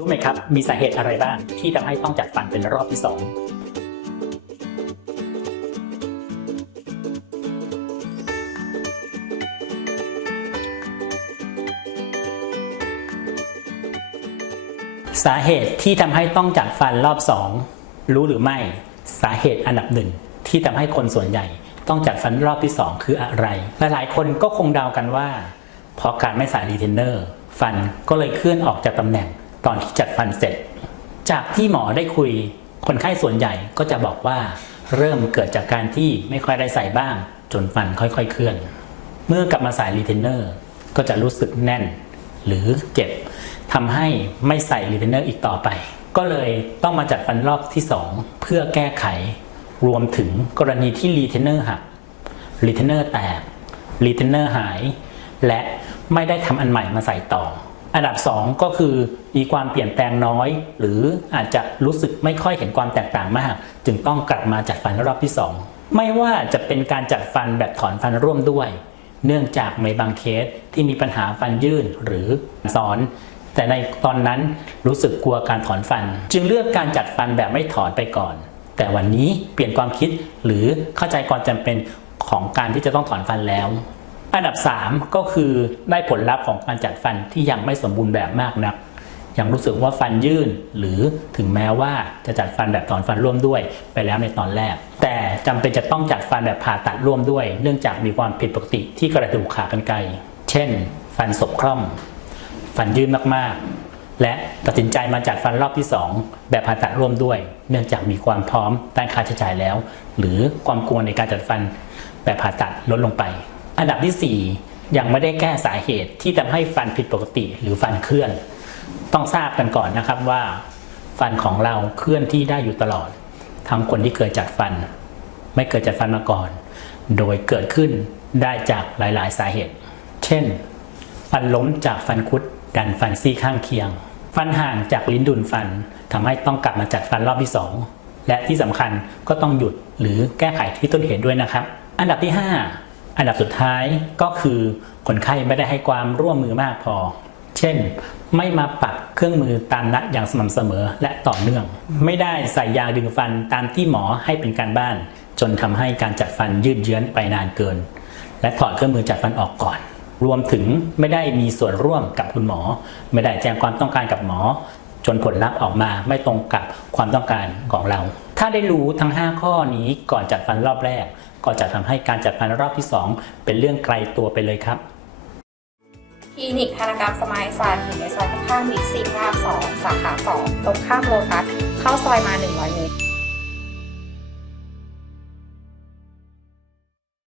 รู้ไหมครับ มีสาเหตุอะไรบ้างที่ทำให้ต้องจัดฟันเป็นรอบที่สองสาเหตุที่ทำให้ต้องจัดฟันรอบสองรู้หรือไม่ สาเหตุอันดับหนึ่งที่ทำให้คนส่วนใหญ่ ต้องจัดฟันรอบที่สองคืออะไรหลายๆคนก็คงเดากันว่าเพราะการไม่ใส่รีเทนเนอร์ ฟันก็เลยเคลื่อนออกจากตำแหน่ง ตอนที่จัดฟันเสร็จ จากที่หมอได้คุยคนไข้ส่วนใหญ่ก็จะบอกว่า เริ่มเกิดจากการที่ไม่ค่อยได้ใส่บ้าง จนฟันค่อยๆเคลื่อน เมื่อกลับมาใส่รีเทนเนอร์ก็จะรู้สึกแน่น หรือเจ็บทำให้ไม่ใส่รีเทนเนอร์อีกต่อไป ก็เลยต้องมาจัดฟันรอบที่ 2 เพื่อแก้ไข รวมถึงกรณีที่รีเทนเนอร์หักรีเทนเนอร์แตกรีเทนเนอร์หาย และไม่ได้ทำอันใหม่มาใส่ต่อ อันดับ 2 ก็คือมีความเปลี่ยนแปลงน้อย หรืออาจจะรู้สึกไม่ค่อยเห็นความแตกต่างมาก จึงต้องกลับมาจัดฟันรอบที่ 2 ไม่ว่าจะเป็นการจัดฟันแบบถอนฟันร่วมด้วย เนื่องจากในบางเคสที่มีปัญหาฟันยื่นหรือซ้อน แต่ในตอนนั้นรู้สึกกลัวการถอนฟัน จึงเลือกการจัดฟันแบบไม่ถอนไปก่อน แต่วันนี้เปลี่ยนความคิดหรือเข้าใจความจำเป็นของการที่จะต้องถอนฟันแล้ว อันดับ 3 ก็คือได้ผลลัพธ์ของการจัดฟันที่ยังไม่สมบูรณ์แบบมากนักยังรู้สึกว่าฟันยื่นหรือถึงแม้ว่าจะจัดฟันแบบถอนฟันร่วมด้วยไปแล้วในตอนแรก แต่จำเป็นจะต้องจัดฟันแบบผ่าตัดร่วมด้วย เนื่องจากมีความผิดปกติที่กระดูกขากรรไกรเช่น ฟันศพคล่อม ฟันยื่นมากๆ และตัดสินใจมาจัดฟันรอบที่ 2 แบบผ่าตัดร่วมด้วย เนื่องจากมีความพร้อมด้านค่าใช้จ่ายแล้ว หรือความกลัวในการจัดฟันแบบผ่าตัดลดลงไป อันดับที่ 4 ยังไม่ได้แก้สาเหตุที่ทำให้ฟันผิดปกติหรือฟันเคลื่อน ต้องทราบกันก่อนนะครับว่า ฟันของเราเคลื่อนที่ได้อยู่ตลอด ทั้งคนที่เคยจัดฟัน ไม่เคยจัดฟันมาก่อน โดยเกิดขึ้นได้จากหลาย ๆ สาเหตุ เช่น ฟันล้มจากฟันคุดดันฟันซี่ข้างเคียง ฟันห่างจากลิ้นดุลฟันทำให้ต้องกลับมาจัดฟันรอบที่ 2 และที่สำคัญก็ต้องหยุดหรือแก้ไขที่ต้นเหตุด้วยนะครับ อันดับที่ 5 อันดับสุดท้ายก็คือคนไข้ไม่ได้ให้ความร่วมมือมากพอ เช่น ไม่มาปักเครื่องมือตามนัดอย่างสม่ำเสมอและต่อเนื่อง ไม่ได้ใส่ยาดึงฟันตามที่หมอให้เป็นการบ้าน จนทำให้การจัดฟันยืดเยื้อนไปนานเกิน และถอดเครื่องมือจัดฟันออกก่อน รวมถึงไม่ได้มีส่วนร่วมกับคุณหมอ ไม่ได้แจ้งความต้องการกับหมอ จนผลลัพธ์ออกมาไม่ตรงกับความต้องการของเรา ถ้าได้รู้ทั้ง 5 ข้อนี้ก่อนจัดฟันรอบแรก ก็จะทำให้การจัดฟันรอบที่ 2 เป็นเรื่องไกลตัวไปเลยครับคลินิกธนกรรมสมัยซานอยู่ในซอยข้างๆบิ๊กซีพระราม2สาขา2ตรงข้ามโลตัสเข้าซอยมา 100 เมตร